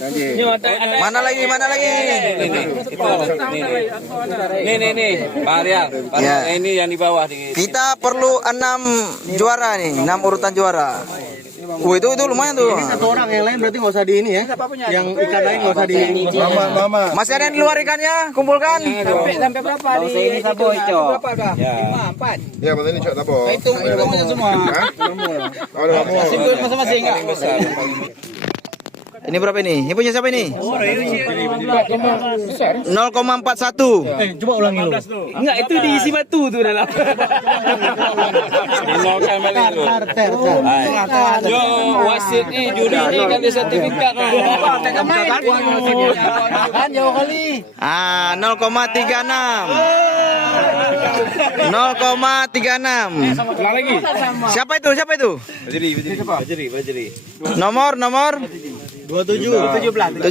Mana lagi? Nih, Pak Arya. Ini yang di bawah. Kita perlu 6 juara nih, 6 urutan juara. Itu lumayan tuh. Satu orang yang lain berarti nggak usah di ini ya. Yang ikan lain nggak usah di. Mama. Masih ada yang di luar ikannya? Kumpulkan. Sampai berapa di Saboy, Cok? Berapa dah? 5, 4. Ya, betul ini cok tapo. Hitungnya semua. Ada kamu. Simpul masing-masing enggak? Ini berapa ini? Ini punya siapa ini? 0,41. Coba ulangi lu. Enggak, itu diisi batu tuh dalam. Yo, wasit nih, juri nih kan di sertifikat. Kan jauh kali. 0,36. 0,36. Siapa itu? Bajri. Nomor 27. 17.